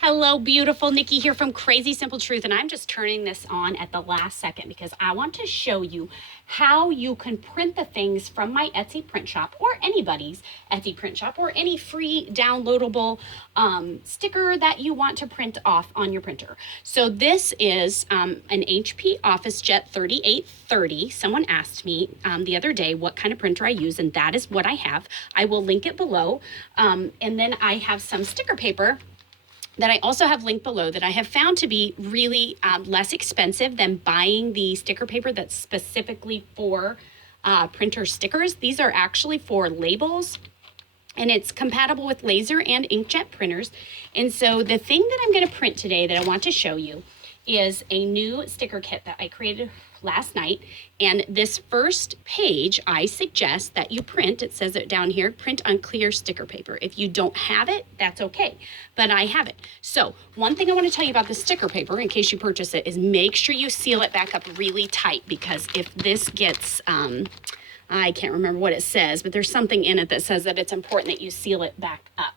Hello, beautiful. Nikki here from Crazy Simple Truth, and I'm just turning this on at the last second because I want to show you how you can print the things from my Etsy print shop or anybody's Etsy print shop or any free downloadable sticker that you want to print off on your printer. So this is an HP OfficeJet 3830. Someone asked me the other day what kind of printer I use, and that is what I have. I will link it below, and then I have some sticker paper that I also have linked below that I have found to be really less expensive than buying the sticker paper that's specifically for printer stickers. These are actually for labels, and it's compatible with laser and inkjet printers. And so the thing that I'm going to print today that I want to show you is a new sticker kit that I created last night. And this first page, I suggest that you print, it says it down here, print on clear sticker paper. If you don't have it, that's okay, but I have it. So one thing I want to tell you about the sticker paper, in case you purchase it, is make sure you seal it back up really tight, because if this gets, I can't remember what it says, but there's something in it that says that it's important that you seal it back up.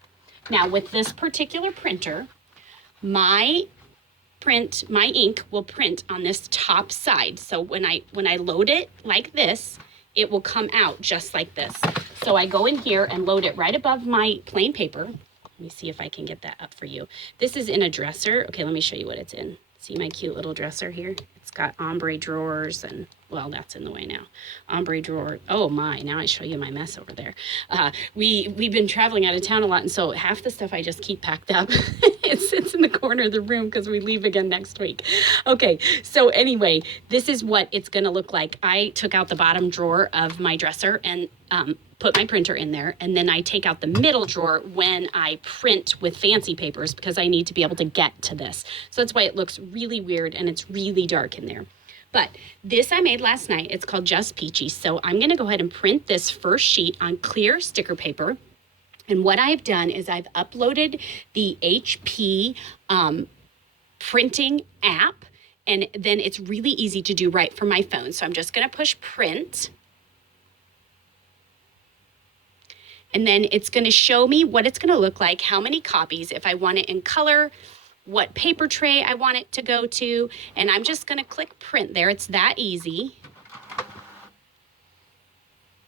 Now with this particular printer, my ink will print on this top side. So when I load it like this, it will come out just like this. So I go in here and load it right above my plain paper. Let me see if I can get that up for you. This is in a dresser. Okay, let me show you what it's in. See my cute little dresser here? It's got ombre drawers and, well, that's in the way now. Ombre drawer. Oh my, now I show you my mess over there. We've been traveling out of town a lot, and so half the stuff I just keep packed up. It sits in the corner of the room because we leave again next week. Okay, so anyway, this is what it's gonna look like. I took out the bottom drawer of my dresser and put my printer in there, and then I take out the middle drawer when I print with fancy papers because I need to be able to get to this. So that's why it looks really weird and it's really dark in there. But this I made last night. It's called Just Peachy. So I'm gonna go ahead and print this first sheet on clear sticker paper. And what I've done is I've uploaded the HP printing app, and then it's really easy to do right from my phone. So I'm just gonna push print. And then it's going to show me what it's going to look like, how many copies, if I want it in color, what paper tray I want it to go to, and I'm just going to click print there. It's that easy.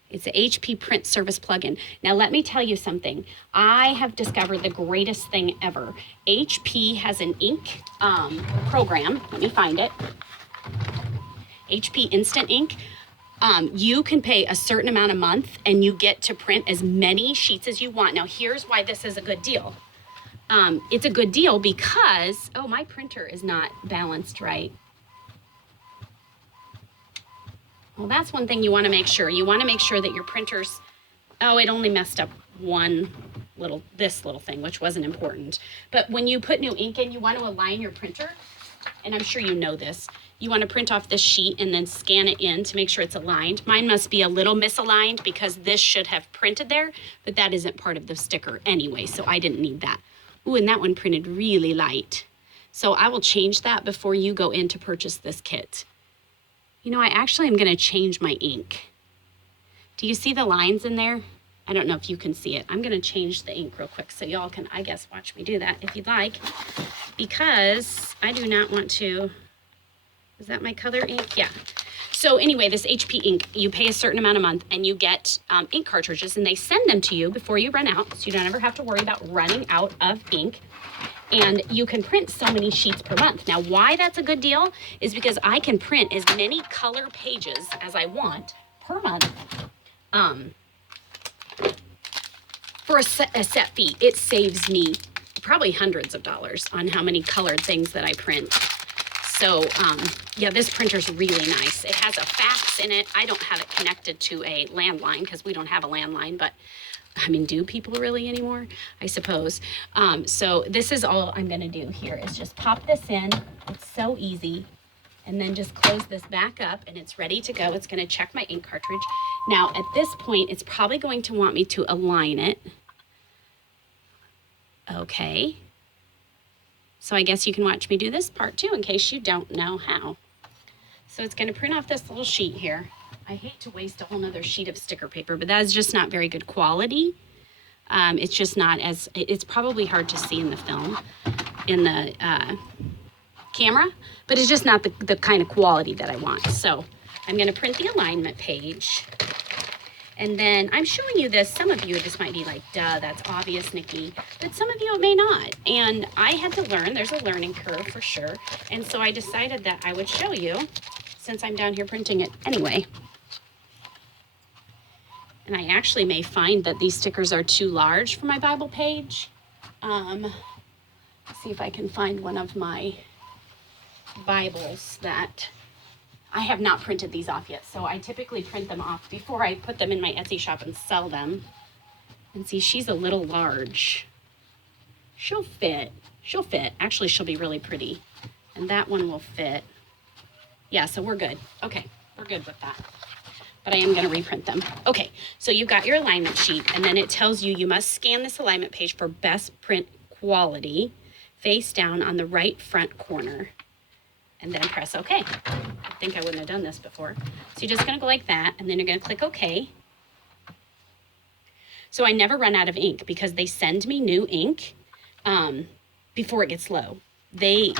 It's the HP Print Service plugin. Now let me tell you something. I have discovered the greatest thing ever. HP has an ink program. Let me find it. HP Instant Ink. You can pay a certain amount a month and you get to print as many sheets as you want. Now here's why this is a good deal. It's a good deal because, oh, my printer is not balanced right. Well, that's one thing you want to make sure. You want to make sure that your printer's, oh, it only messed up this little thing, which wasn't important. But when you put new ink in, you want to align your printer, and I'm sure you know this. You want to print off this sheet and then scan it in to make sure it's aligned. Mine must be a little misaligned because this should have printed there, but that isn't part of the sticker anyway, so I didn't need that. Ooh, and that one printed really light. So I will change that before you go in to purchase this kit. You know, I actually am going to change my ink. Do you see the lines in there? I don't know if you can see it. I'm going to change the ink real quick so y'all can, I guess, watch me do that if you'd like, because I do not want to. Is that my color ink? Yeah. So anyway, this HP ink, you pay a certain amount a month and you get ink cartridges, and they send them to you before you run out, so you don't ever have to worry about running out of ink. And you can print so many sheets per month. Now, why that's a good deal is because I can print as many color pages as I want per month for a set fee. It saves me probably hundreds of dollars on how many colored things that I print. So, yeah, this printer's really nice. It has a fax in it. I don't have it connected to a landline because we don't have a landline, but I mean, do people really anymore? I suppose. So this is all I'm gonna do here is just pop this in. It's so easy. And then just close this back up and it's ready to go. It's gonna check my ink cartridge. Now, at this point, it's probably going to want me to align it. Okay. So I guess you can watch me do this part too in case you don't know how. So it's gonna print off this little sheet here. I hate to waste a whole nother sheet of sticker paper, but that is just not very good quality. It's just not as, it's probably hard to see in the film. camera, but it's just not the kind of quality that I want. So I'm going to print the alignment page. And then I'm showing you this. Some of you, this might be like, duh, that's obvious, Nikki. But some of you, it may not. And I had to learn. There's a learning curve for sure. And so I decided that I would show you since I'm down here printing it anyway. And I actually may find that these stickers are too large for my Bible page. Let's see if I can find one of my Bibles that I have not printed these off yet. So I typically print them off before I put them in my Etsy shop and sell them. And see, she's a little large. She'll fit. She'll fit. Actually, she'll be really pretty. And that one will fit. Yeah, so we're good. Okay, we're good with that. But I am going to reprint them. Okay, so you've got your alignment sheet, and then it tells you must scan this alignment page for best print quality, face down on the right front corner, and then press OK. I think I wouldn't have done this before. So you're just going to go like that, and then you're going to click OK. So I never run out of ink because they send me new ink before it gets low. They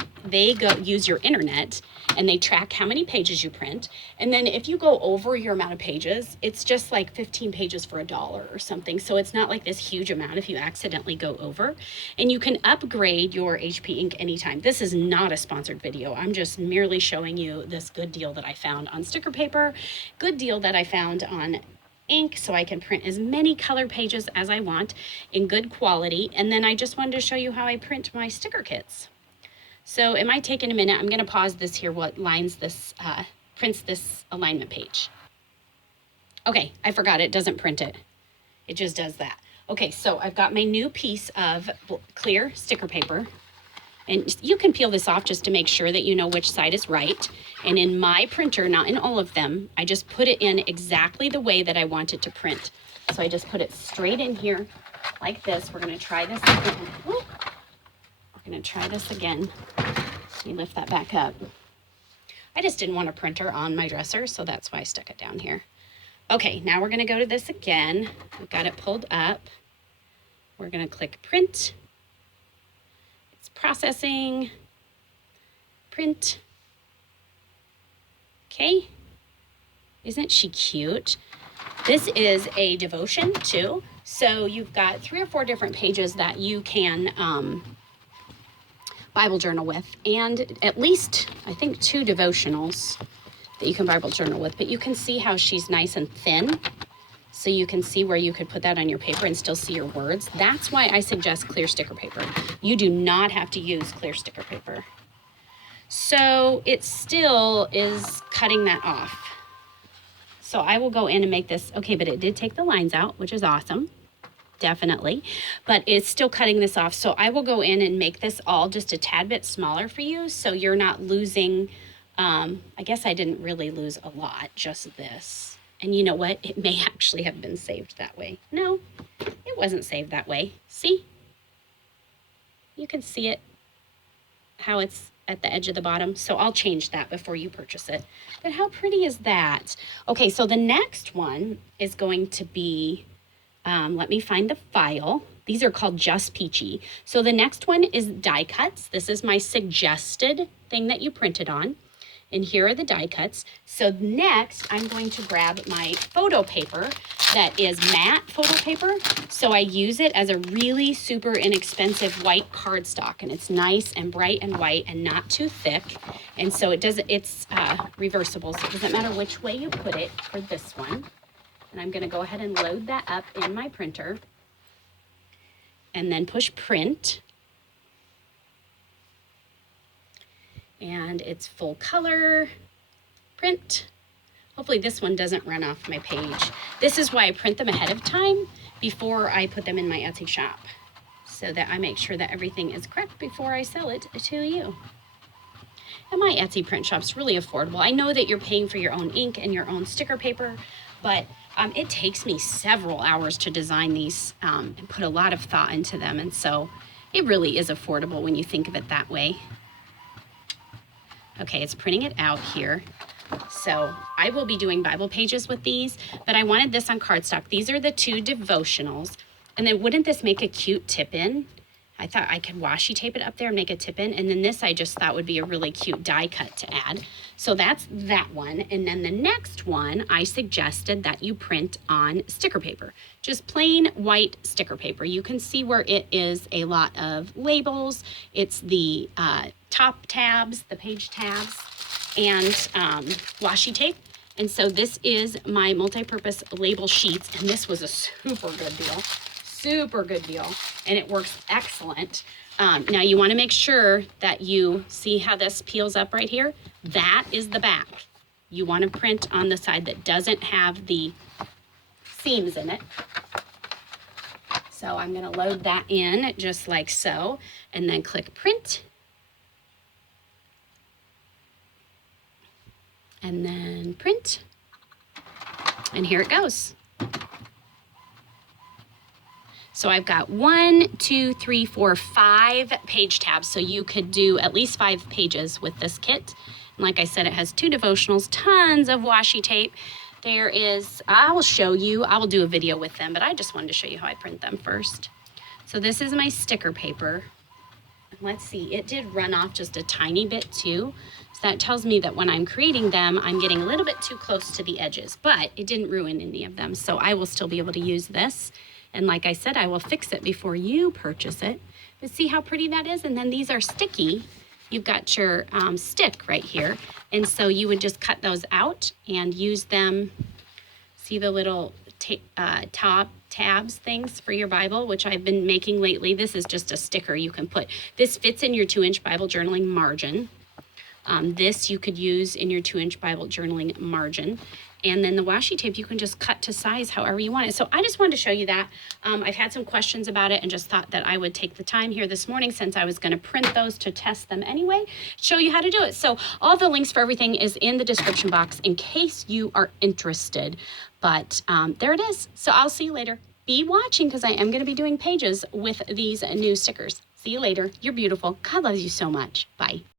go use your internet and they track how many pages you print. And then if you go over your amount of pages, it's just like 15 pages for $1 or something. So it's not like this huge amount if you accidentally go over. And you can upgrade your HP ink anytime. This is not a sponsored video. I'm just merely showing you this good deal that I found on sticker paper, good deal that I found on ink, so I can print as many color pages as I want in good quality. And then I just wanted to show you how I print my sticker kits. So it might take in a minute. I'm going to pause this here what lines this, prints this alignment page. Okay, I forgot it doesn't print it. It just does that. Okay, so I've got my new piece of clear sticker paper. And you can peel this off just to make sure that you know which side is right. And in my printer, not in all of them, I just put it in exactly the way that I want it to print. So I just put it straight in here like this. We're going to try this again. Whoop. We're going to try this again. Let me lift that back up. I just didn't want a printer on my dresser, so that's why I stuck it down here. Okay, now we're going to go to this again. We've got it pulled up. We're going to click print. It's processing. Print. Okay. Isn't she cute? This is a devotion too. So you've got 3 or 4 different pages that you can Bible journal with, and at least I think 2 devotionals that you can Bible journal with. But you can see how she's nice and thin, so you can see where you could put that on your paper and still see your words. That's why I suggest clear sticker paper. You do not have to use clear sticker paper. So it still is cutting that off. So I will go in and make this, okay, but it did take the lines out, which is awesome. Definitely, but it's still cutting this off. So I will go in and make this all just a tad bit smaller for you, so you're not losing, I guess I didn't really lose a lot, just this. And you know what? It may actually have been saved that way. No, it wasn't saved that way. See? You can see it, how it's at the edge of the bottom. So I'll change that before you purchase it. But how pretty is that? Okay, so the next one is going to be, let me find the file. These are called Just Peachy. So the next one is die cuts. This is my suggested thing that you printed on. And here are the die cuts. So next, I'm going to grab my photo paper that is matte photo paper. So I use it as a really super inexpensive white cardstock. And it's nice and bright and white and not too thick. And so it's reversible, so it doesn't matter which way you put it for this one. And I'm going to go ahead and load that up in my printer and then push print. And it's full color, print. Hopefully this one doesn't run off my page. This is why I print them ahead of time before I put them in my Etsy shop, so that I make sure that everything is correct before I sell it to you. And my Etsy print shop's really affordable. I know that you're paying for your own ink and your own sticker paper, but it takes me several hours to design these and put a lot of thought into them. And so it really is affordable when you think of it that way. Okay, it's printing it out here. So I will be doing Bible pages with these, but I wanted this on cardstock. These are the 2 devotionals. And then wouldn't this make a cute tip-in? I thought I could washi tape it up there and make a tip in. And then this I just thought would be a really cute die cut to add. So that's that one. And then the next one, I suggested that you print on sticker paper. Just plain white sticker paper. You can see where it is a lot of labels. It's the top tabs, the page tabs, and washi tape. And so this is my multi-purpose label sheets, and this was a super good deal. Super good deal, and it works excellent. Now you want to make sure that you see how this peels up right here. That is the back. You want to print on the side that doesn't have the seams in it. So I'm going to load that in just like so, and then click print. And then print. And here it goes. So I've got 1, 2, 3, 4, 5 page tabs. So you could do at least 5 pages with this kit. And like I said, it has 2 devotionals, tons of washi tape. There is, I will show you, I will do a video with them, but I just wanted to show you how I print them first. So this is my sticker paper. Let's see, it did run off just a tiny bit too. So that tells me that when I'm creating them, I'm getting a little bit too close to the edges, but it didn't ruin any of them. So I will still be able to use this. And like I said, I will fix it before you purchase it. But see how pretty that is? And then these are sticky. You've got your stick right here. And so you would just cut those out and use them. See the little top tabs things for your Bible, which I've been making lately. This is just a sticker you can put. This fits in your 2-inch Bible journaling margin. This you could use in your 2-inch Bible journaling margin. And then the washi tape, you can just cut to size however you want it. So I just wanted to show you that. I've had some questions about it and just thought that I would take the time here this morning, since I was going to print those to test them anyway, show you how to do it. So all the links for everything is in the description box in case you are interested. But there it is. So I'll see you later. Be watching, because I am going to be doing pages with these new stickers. See you later. You're beautiful. God loves you so much. Bye.